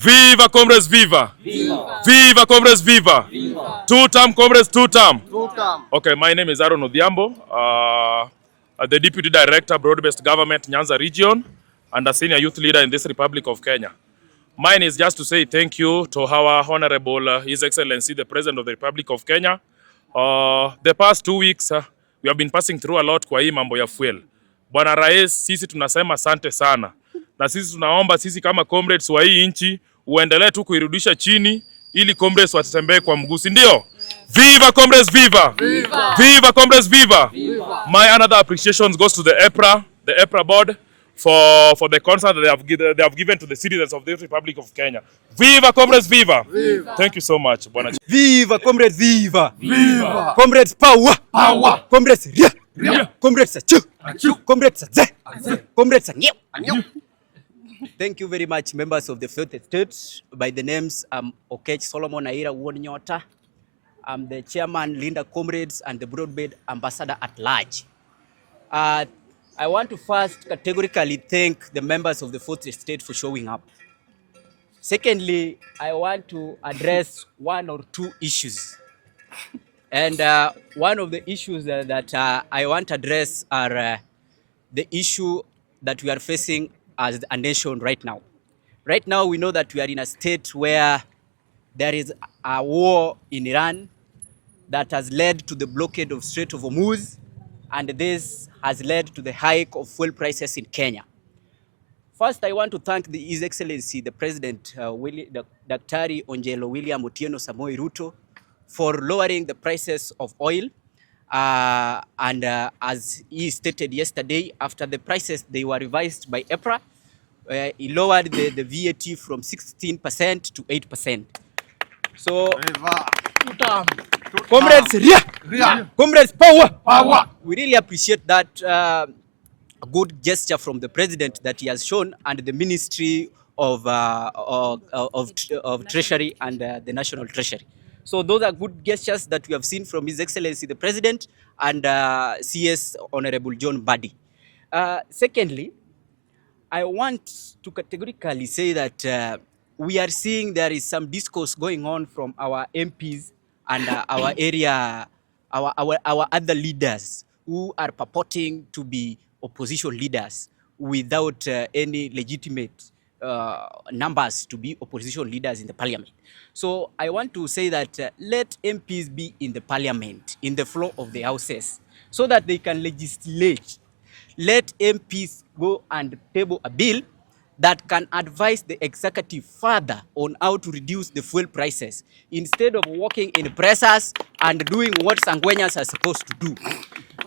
Viva comrades, viva! Viva! Viva comrades, viva! Viva! Two-term comrades, two-term. Two-term. Okay, my name is Aaron Odhiambo, the Deputy Director, Broad-Based Government, Nyanza Region, and a senior youth leader in this Republic of Kenya. Mine is just to say thank you to our Honorable His Excellency, the President of the Republic of Kenya. The past 2 weeks, we have been passing through a lot kwa hii mambo ya fuel. Bwana Rais, sisi tunasema asante sana. Na sisi tunaomba sisi kama comrades wa hii nchi uendelee tu kuirudisha chini ili comrades watembee kwa mguu, ndio? Viva comrades, viva! Viva! Viva comrades, viva! Viva! My another appreciation goes to the EPRA board for the concern that they have given to the citizens of the Republic of Kenya. Viva comrades, viva! Viva! Thank you so much, Bwana. Viva comrades, viva! Viva! Comrades power! Power! Comrades ria! Ria! Comrades achu! Comrades ze! Comrades nyeu! Thank you very much, members of the Fourth Estate. By the names, I'm Okech Solomon Aira Wonyota. I'm the chairman, Linda Comrades, and the Broadbed Ambassador at large. I want to first categorically thank the members of the Fourth Estate for showing up. Secondly, I want to address one or two issues. And one of the issues that I want to address are the issue that we are facing as a nation right now. Right now, we know that we are in a state where there is a war in Iran that has led to the blockade of Strait of Hormuz, and this has led to the hike of fuel prices in Kenya. First, I want to thank His Excellency, the President, Daktari Onjelo William Otieno Samoei Ruto, for lowering the prices of oil. And as he stated yesterday, after the prices, they were revised by EPRA, he lowered the VAT from 16% to 8%. So, comrades, comrades, power! We really appreciate that good gesture from the President that he has shown, and the Ministry of Treasury and the National Treasury. So those are good gestures that we have seen from His Excellency the President and CS Honorable John Mbadi. Secondly, I want to categorically say that we are seeing there is some discourse going on from our MPs and our area, our other leaders who are purporting to be opposition leaders without any legitimate numbers to be opposition leaders in the parliament. So I want to say that let MPs be in the parliament, in the floor of the houses, so that they can legislate. Let MPs go and table a bill that can advise the executive further on how to reduce the fuel prices, instead of working in presses and doing what Sangwenyas are supposed to do.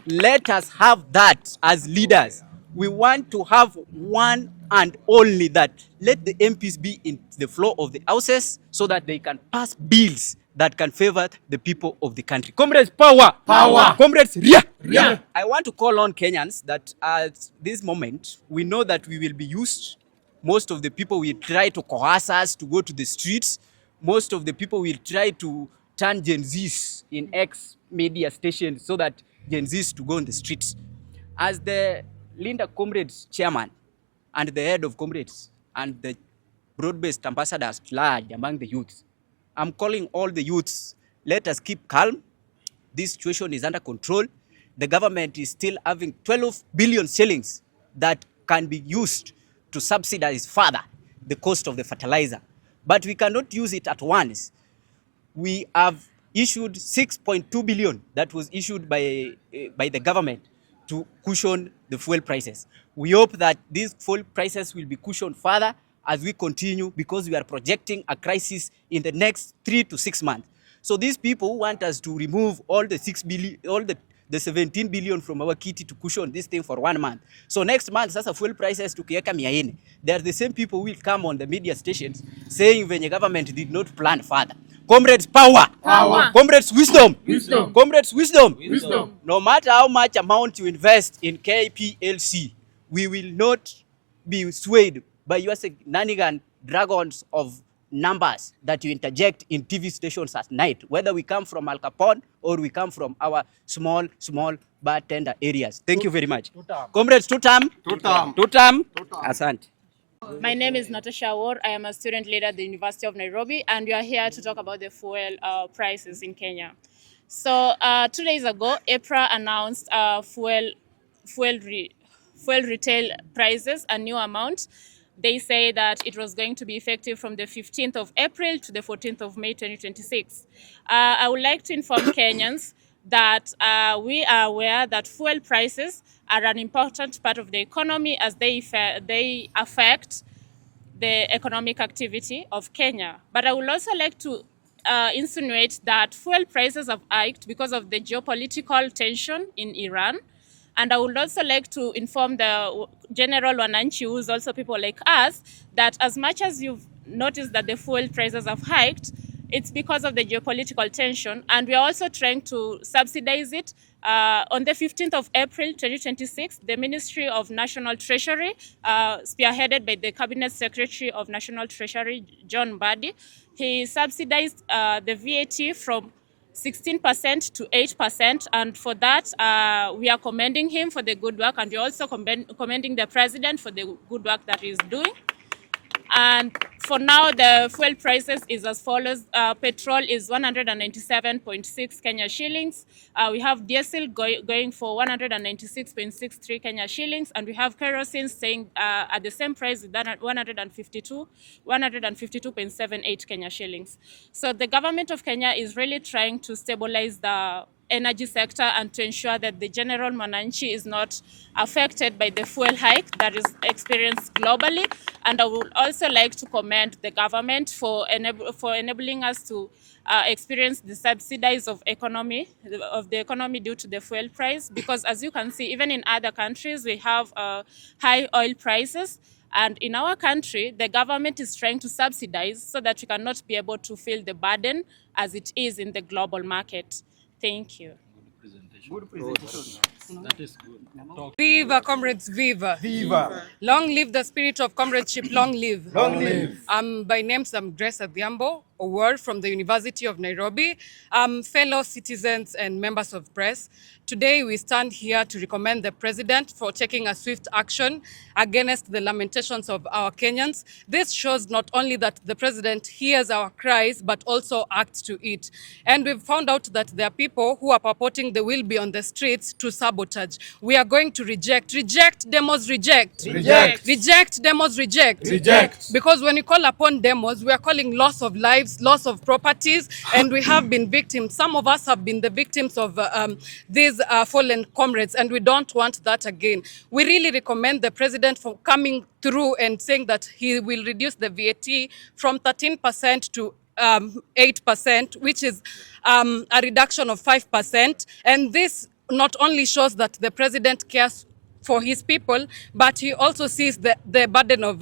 Let us have that as leaders. We want to have one and only that. Let the MPs be in the floor of the houses so that they can pass bills that can favor the people of the country. Comrades, power! Power! Comrades, ria! Ria! I want to call on Kenyans that at this moment, we know that we will be used. Most of the people will try to coerce us to go to the streets. Most of the people will try to turn Gen Zs in ex-media stations so that Gen Zs to go on the streets. As the Linda Comrades chairman and the head of Comrades and the broad-based ambassadors at large among the youths, I'm calling all the youths, let us keep calm. This situation is under control. The government is still having 12 billion shillings that can be used to subsidize further the cost of the fertilizer. But we cannot use it at once. We have issued 6.2 billion that was issued by the government to cushion the fuel prices. We hope that these fuel prices will be cushioned further as we continue, because we are projecting a crisis in the next 3 to 6 months. So these people want us to remove all the 6 billion, all the 17 billion from our kitty to cushion this thing for 1 month. So next month, sasa fuel prices tukiweka 400. They are the same people who will come on the media stations saying when the government did not plan further. Comrades, power! Power! Comrades, wisdom! Wisdom! Comrades, wisdom! Wisdom! No matter how much amount you invest in KPLC, we will not be swayed by your Nanigan dragons of numbers that you interject in TV stations at night, whether we come from Al Capone or we come from our small bartender areas. Thank you very much. Comrades, two-term. Asante. My name is Natasha Ward. I am a student leader at the University of Nairobi, and we are here to talk about the fuel prices in Kenya. So 2 days ago, EPRA announced fuel, re, fuel retail prices, a new amount. They say that it was going to be effective from the 15th of April to the 14th of May 2026. I would like to inform Kenyans that we are aware that fuel prices are an important part of the economy as they affect the economic activity of Kenya. But I would also like to insinuate that fuel prices have hiked because of the geopolitical tension in Iran. And I would also like to inform the general Wananchi, who's also people like us, that as much as you've noticed that the fuel prices have hiked, it's because of the geopolitical tension, and we are also trying to subsidize it. On the 15th of April 2026, the Ministry of National Treasury, spearheaded by the Cabinet Secretary of National Treasury, John Mbadi, he subsidized the VAT from 16% to 8%, and for that, we are commending him for the good work, and we're also commending the President for the good work that he's doing. And for now, the fuel prices is as follows. Petrol is 197.6 Kenya shillings. We have diesel going for 196.63 Kenya shillings. And we have kerosene staying at the same price, 152.78 Kenya shillings. So the government of Kenya is really trying to stabilize the energy sector and to ensure that the general Mwananchi is not affected by the fuel hike that is experienced globally. And I would also like to commend the government for enabling us to experience the subsidies of the economy due to the fuel price. Because as you can see, even in other countries, we have high oil prices. And in our country, the government is trying to subsidize so that we cannot be able to feel the burden as it is in the global market. Thank you. Good presentation. That is good. Viva, comrades, viva. Viva. Long live the spirit of comradeship, long live. Long live. By name, I'm Grace Adhiambo, a word from the University of Nairobi. Fellow citizens and members of press, today we stand here to recommend the President for taking a swift action against the lamentations of our Kenyans. This shows not only that the President hears our cries, but also acts to it. And we've found out that there are people who are purporting they will be on the streets to sabotage. We are going to reject demos, reject demos, reject. Because when you call upon demos, we are calling loss of lives, loss of properties, and we have been victims. Some of us have been the victims of these fallen comrades, and we don't want that again. We really recommend the President for coming through and saying that he will reduce the VAT from 13% to 8%, which is a reduction of 5%. And this not only shows that the President cares for his people, but he also sees the burden of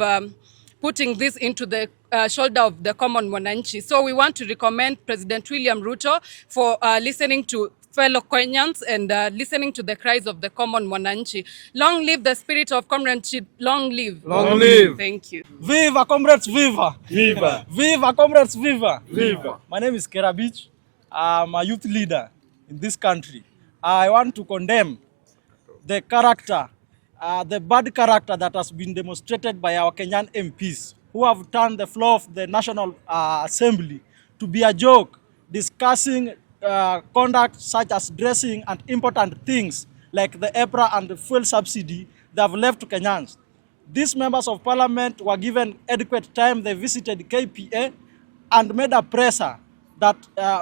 putting this into the shoulder of the common Mwananchi. So we want to recommend President William Ruto for listening to fellow Kenyans and listening to the cries of the common Mwananchi. Long live the spirit of comradeship. Long live. Long live. Thank you. Viva, comrades, viva. Viva. Viva, comrades, viva. Viva. My name is Kerabich. I'm a youth leader in this country. I want to condemn the character, the bad character that has been demonstrated by our Kenyan MPs who have turned the floor of the National Assembly to be a joke, discussing conduct such as dressing and important things like the EPRA and the fuel subsidy they have left to Kenyans. These members of parliament were given adequate time. They visited KPA and made a presser that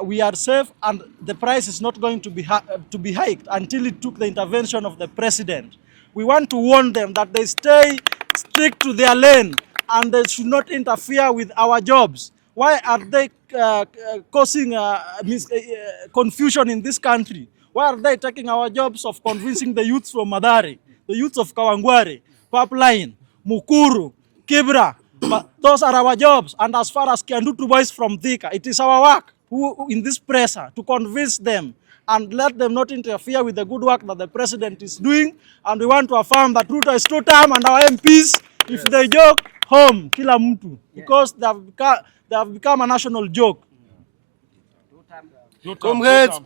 we are safe and the price is not going to be hiked until it took the intervention of the president. We want to warn them that they stick to their lane and they should not interfere with our jobs. Why are they causing confusion in this country? Why are they taking our jobs of convincing the youths from Mathare, the youths of Kawangware, Pipeline, Mukuru, Kibra? But those are our jobs. And as far as Kiandutu boys from Thika, it is our work in this presser to convince them and let them not interfere with the good work that the president is doing. And we want to affirm that Ruto is 2 term and our MPs, if they joke, home, kila mtu, because they have become a national joke. Comrades.